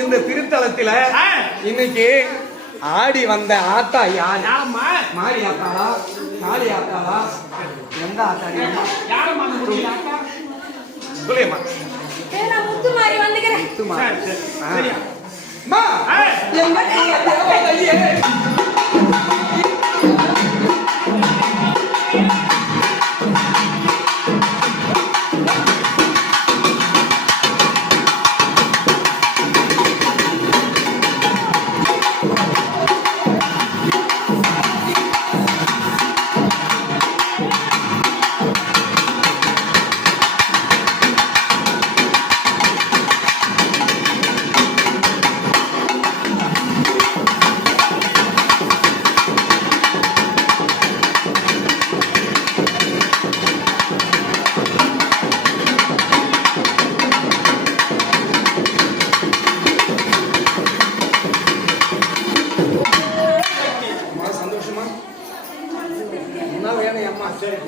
இந்த திருத்தலத்துல இன்னைக்கு ஆடி வந்த ஆத்தா யார்? மாரி ஆத்தாளா, காளி ஆத்தாளா, எந்த ஆத்தா? சொல்லியம்மா. முத்துமாரி வந்துக்கிறேன். முத்துமாரி. சரியா? மா எங்க தேவதையே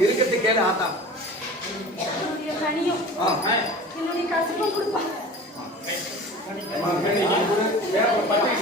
இருக்கிறது கேளு ஆத்தா. என்னுடைய கசப்பம் கொடுப்பா. பட்டி